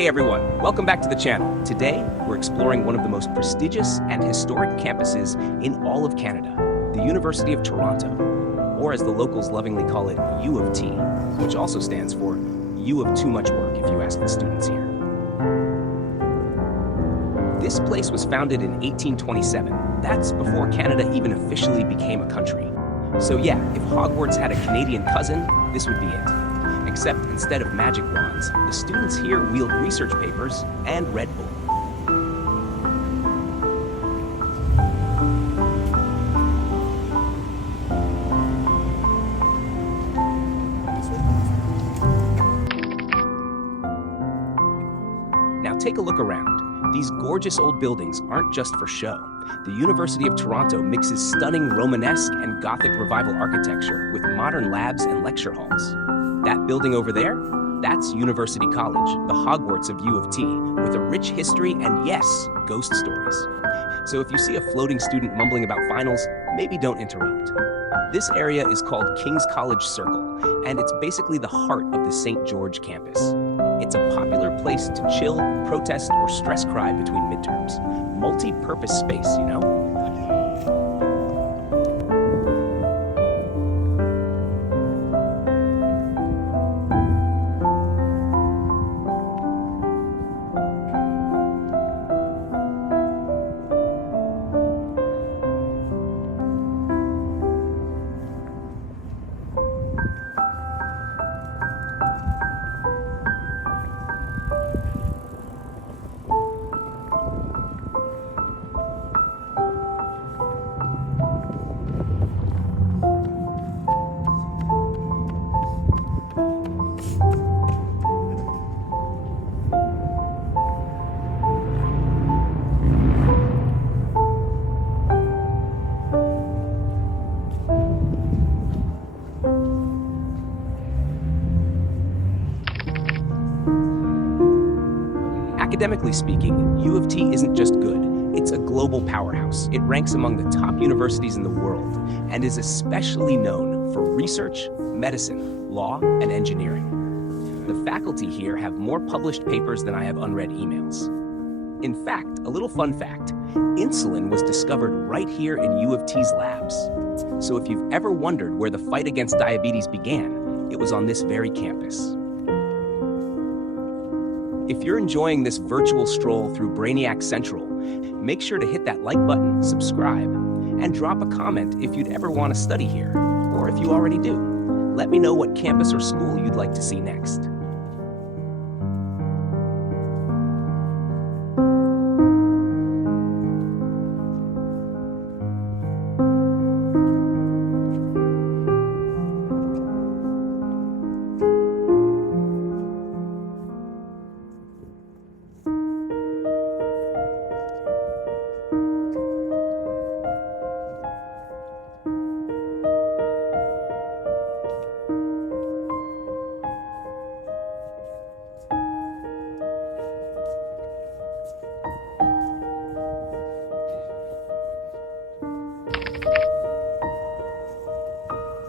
Hey everyone, welcome back to the channel. Today, we're exploring one of the most prestigious and historic campuses in all of Canada, the University of Toronto, or as the locals lovingly call it, U of T, which also stands for U of Too Much Work if you ask the students here. This place was founded in 1827. That's before Canada even officially became a country. So yeah, if Hogwarts had a Canadian cousin, this would be it. Except instead of magic wands, the students here wield research papers and Red Bull. Now take a look around. These gorgeous old buildings aren't just for show. The University of Toronto mixes stunning Romanesque and Gothic Revival architecture with modern labs and lecture halls. That building over there, that's University College, the Hogwarts of U of T, with a rich history and, yes, ghost stories. So if you see a floating student mumbling about finals, maybe don't interrupt. This area is called King's College Circle, and it's basically the heart of the St. George campus. It's a popular place to chill, protest, or stress cry between midterms. Multi-purpose space, you know? Academically speaking, U of T isn't just good, it's a global powerhouse. It ranks among the top universities in the world and is especially known for research, medicine, law, and engineering. The faculty here have more published papers than I have unread emails. In fact, a little fun fact, insulin was discovered right here in U of T's labs. So if you've ever wondered where the fight against diabetes began, it was on this very campus. If you're enjoying this virtual stroll through Brainiac Central, make sure to hit that like button, subscribe, and drop a comment if you'd ever want to study here, or if you already do. Let me know what campus or school you'd like to see next.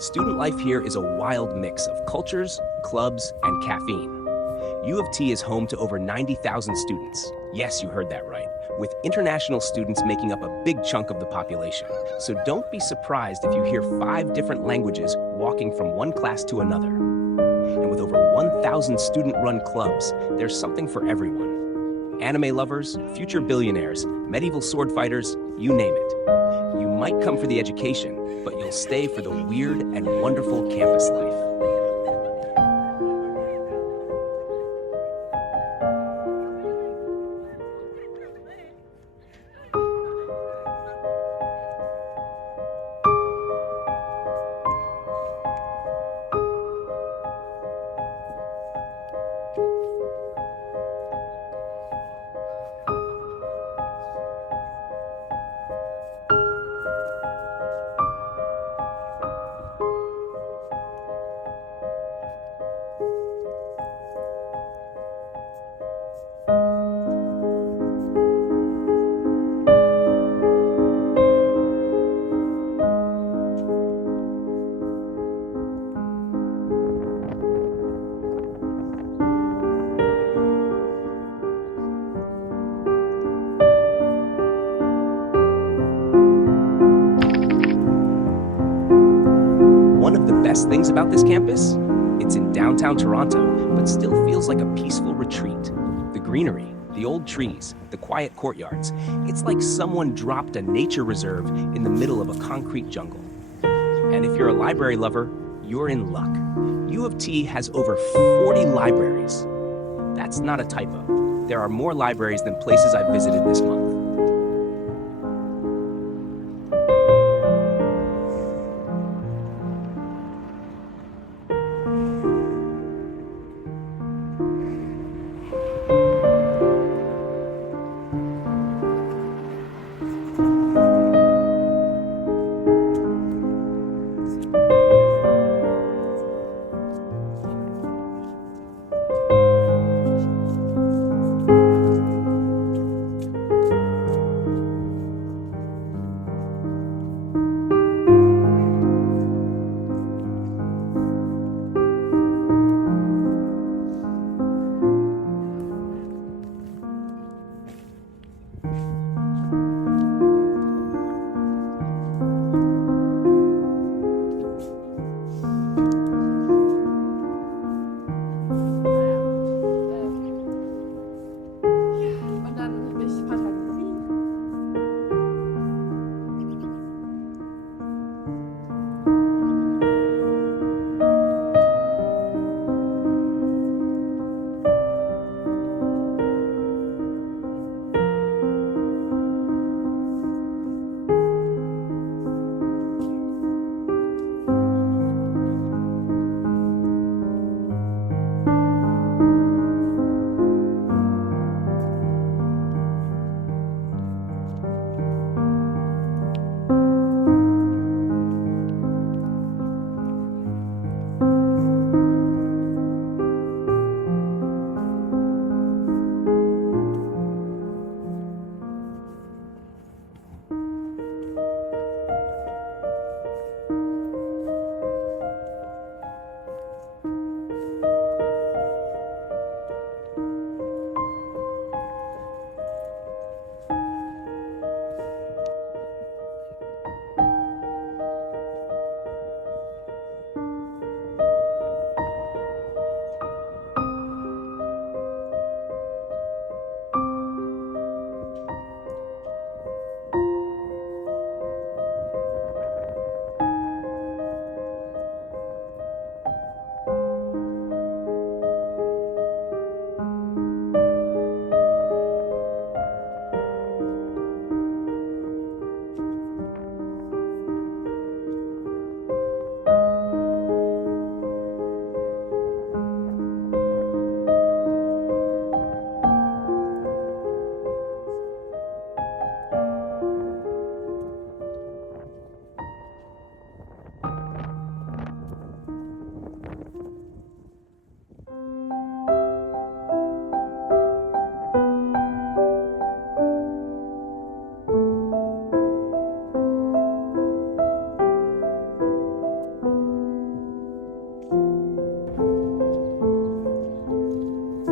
Student life here is a wild mix of cultures, clubs, and caffeine. U of T is home to over 90,000 students. Yes, you heard that right, with international students making up a big chunk of the population. So don't be surprised if you hear 5 different languages walking from one class to another. And with over 1,000 student-run clubs, there's something for everyone. Anime lovers, future billionaires, medieval sword fighters, you name it. You might come for the education, but you'll stay for the weird and wonderful campus life. best things about this campus? It's in downtown Toronto, but still feels like a peaceful retreat. The greenery, the old trees, the quiet courtyards. It's like someone dropped a nature reserve in the middle of a concrete jungle. And if you're a library lover, you're in luck. U of T has over 40 libraries. That's not a typo. There are more libraries than places I've visited this month.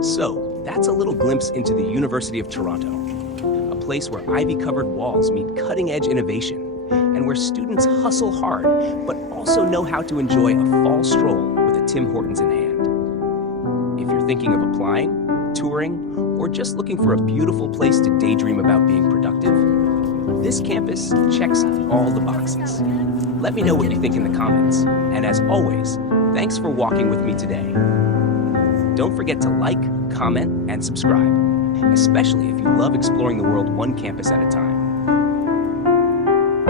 So, that's a little glimpse into the University of Toronto, a place where ivy-covered walls meet cutting-edge innovation, and where students hustle hard, but also know how to enjoy a fall stroll with a Tim Hortons in hand. If you're thinking of applying, touring, or just looking for a beautiful place to daydream about being productive, this campus checks all the boxes. Let me know what you think in the comments, and as always, thanks for walking with me today. Don't forget to like, comment, and subscribe, especially if you love exploring the world one campus at a time.